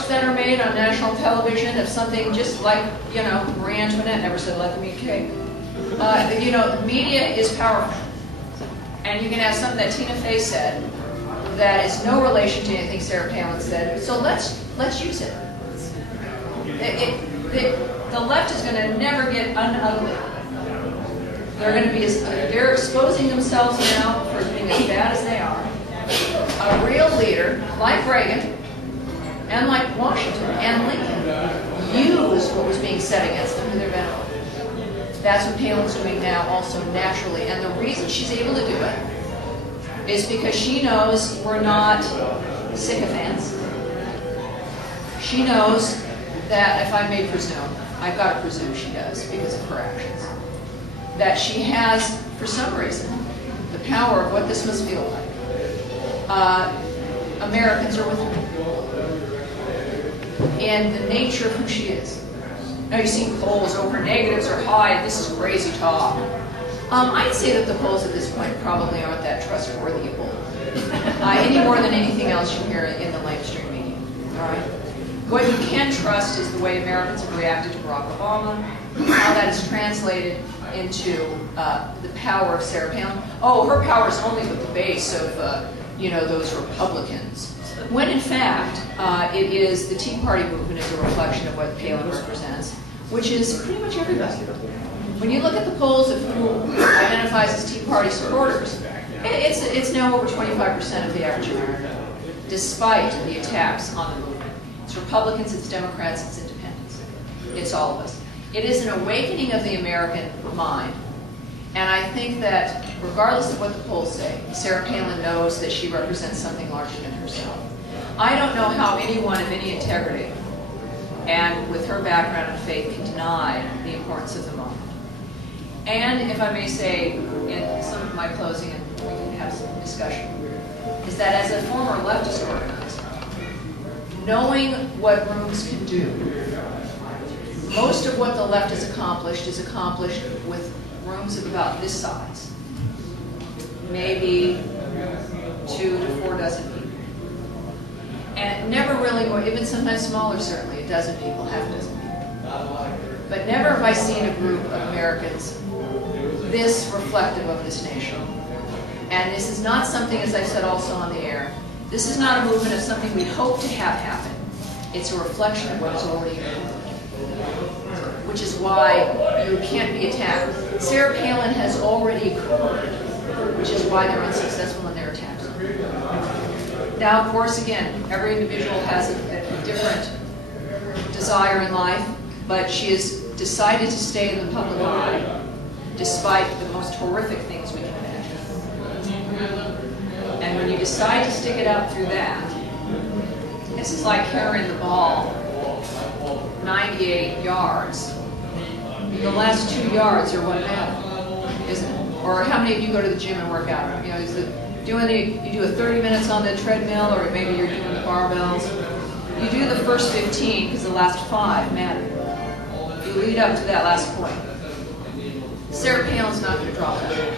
jokes that are made on national television of something just like, you know, Marie Antoinette never said, "Let me eat cake." You know, media is powerful. And you can have something that Tina Fey said that is no relation to anything Sarah Palin said, so let's use it. The left is going to never get unugly. They're going to be they're exposing themselves now for being as bad as they are. A real leader like Reagan and like Washington and Lincoln used what was being said against them to their benefit. That's what Palin's doing now also naturally. And the reason she's able to do it is because she knows we're not sycophants. She knows that, if I may presume, I've got to presume she does because of her actions, that she has, for some reason, the power of what this must feel like. Americans are with her. And the nature of who she is. Now you see polls, oh, her negatives are high, and this is crazy talk. I'd say that the polls at this point probably aren't that trustworthy a poll. Any more than anything else you hear in the mainstream media. All right? What you can trust is the way Americans have reacted to Barack Obama, how that is translated into the power of Sarah Palin. Oh, her power is only with the base of you know, those Republicans. When in fact, it is the Tea Party movement is a reflection of what Palin represents, which is pretty much everybody. When you look at the polls of who identifies as Tea Party supporters, it's now over 25% of the average American, despite the attacks on the movement. It's Republicans, it's Democrats, it's independents. It's all of us. It is an awakening of the American mind. And I think that, regardless of what the polls say, Sarah Palin knows that she represents something larger than herself. I don't know how anyone of any integrity, and with her background and faith, can deny the importance of the moment. And if I may say, in some of my closing, and we can have some discussion, is that as a former leftist organizer, knowing what rooms can do, most of what the left has accomplished is accomplished with rooms of about this size, maybe 2 to 4 dozen people. And never really more, even sometimes smaller certainly, a dozen people, half a dozen people. But never have I seen a group of Americans this reflective of this nation. And this is not something, as I said also on the air, this is not a movement of something we hope to have happen. It's a reflection of what has already occurred. Which is why you can't be attacked. Sarah Palin has already occurred, which is why they're unsuccessful in their attacks. Now, of course, again, every individual has a different desire in life, but she has decided to stay in the public eye despite the most horrific things we can imagine. And when you decide to stick it out through that, this is like carrying the ball 98 yards. The last 2 yards are what matter, isn't it? Or how many of you go to the gym and work out? You know, is it you do a 30 minutes on the treadmill, or maybe you're doing the barbells. You do the first 15 because the last 5 matter. You lead up to that last point. Sarah Palin's not going to drop that.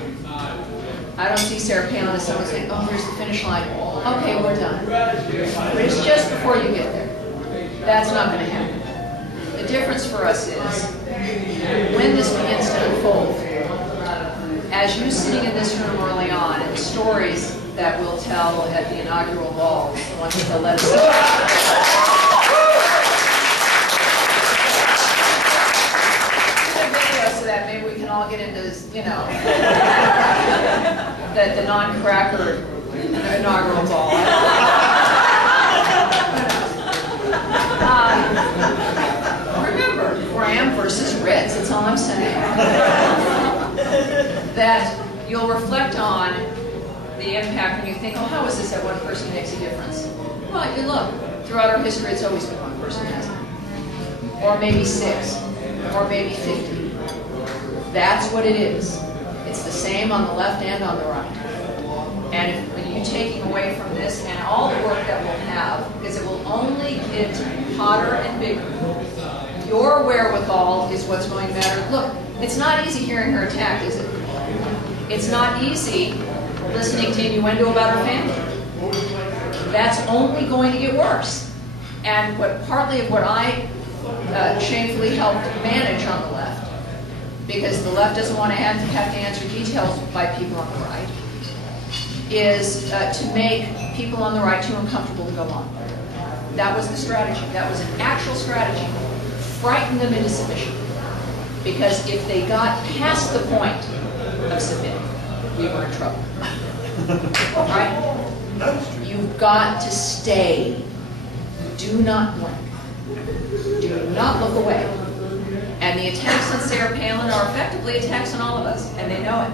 I don't see Sarah Palin as someone saying, "Oh, here's the finish line. Okay, we're done." But it's just before you get there. That's not going to happen. The difference for us is when this begins to unfold, as you sitting in this room early on, and the stories that we'll tell at the inaugural ball, once the let us do a video so that maybe we can all get into this, you know, the non-cracker inaugural ball. Remember, Graham versus Ritz, that's all I'm saying. That you'll reflect on the impact when you think, oh, how is this that one person makes a difference? Well, you look, throughout our history, it's always been one person, hasn't it? Or maybe 6, or maybe 50. That's what it is. It's the same on the left and on the right. And if you taking away from this and all the work that we'll have, because it will only get hotter and bigger, your wherewithal is what's going to matter. Look, it's not easy hearing her attack, is it? It's not easy listening to innuendo about her family. That's only going to get worse. And partly of what I shamefully helped manage on the left, because the left doesn't want to have to answer details by people on the right, is to make people on the right too uncomfortable to go on. That was the strategy. That was an actual strategy. Frighten them into submission. Because if they got past the point of submitting, we were in trouble. Right? You've got to stay. Do not blink. Do not look away. And the attacks on Sarah Palin are effectively attacks on all of us, and they know it.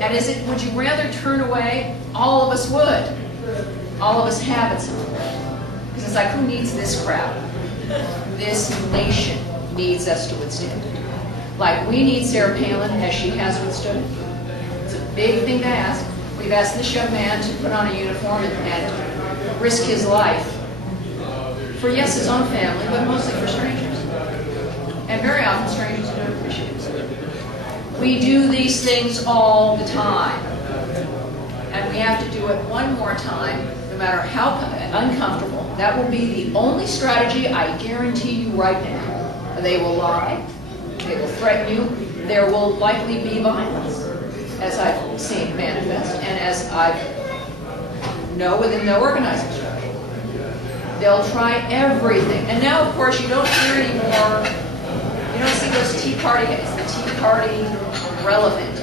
And would you rather turn away? All of us would. All of us have it somewhere. Because it's like, who needs this crowd? This nation needs us to withstand it. Like, we need Sarah Palin as she has withstood it. It's a big thing to ask. We've asked this young man to put on a uniform and risk his life for, yes, his own family, but mostly for strangers. And very often strangers don't appreciate it. We do these things all the time. And we have to do it one more time, no matter how uncomfortable. That will be the only strategy, I guarantee you right now. They will lie. They will threaten you. There will likely be violence, as I've seen manifest, and as I know within the organizing structure. They'll try everything. And now, of course, you don't hear anymore, you don't see those Tea Party, is the Tea Party relevant?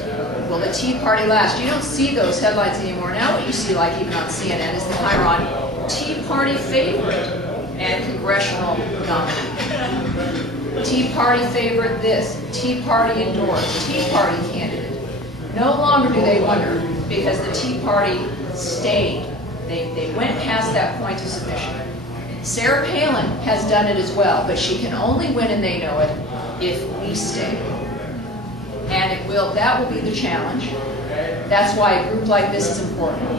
Will the Tea Party last? You don't see those headlines anymore. Now what you see, like even on CNN, is the Chiron Tea Party favorite and congressional nominee. Tea Party favorite this, Tea Party endorsed, Tea Party candidate. No longer do they wonder, because the Tea Party stayed. They went past that point of submission. Sarah Palin has done it as well, but she can only win, and they know it, if we stay. And that will be the challenge. That's why a group like this is important.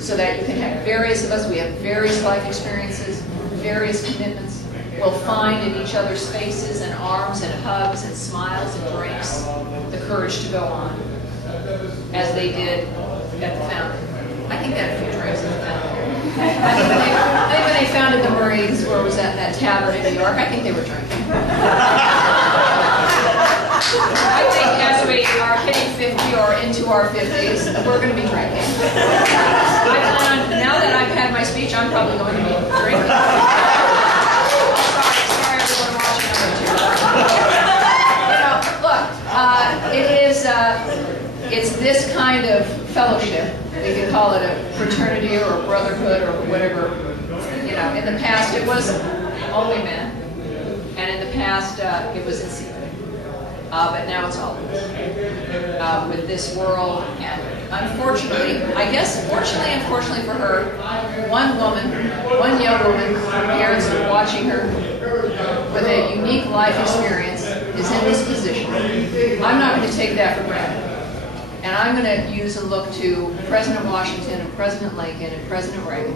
So that you can have various of us, we have various life experiences, various commitments. We'll find in each other's faces and arms and hugs and smiles and drinks the courage to go on, as they did at the founding. I think they had a few drinks at the founding. I think when they founded the Marines, where was that tavern in New York, I think they were drinking. I think as we are hitting 50 or into our 50s, we're going to be drinking. Now that I've had my speech, I'm probably going to be drinking. Sorry everyone watching on YouTube. Look, it's this kind of fellowship. We could call it a fraternity or a brotherhood or whatever. In the past it was only men, and in the past it was in secret. But now it's all of us. With this world, and unfortunately, I guess fortunately and unfortunately for her, one young woman, her parents are watching her with a unique life experience, is in this position. I'm not going to take that for granted. And I'm going to use and look to President Washington and President Lincoln and President Reagan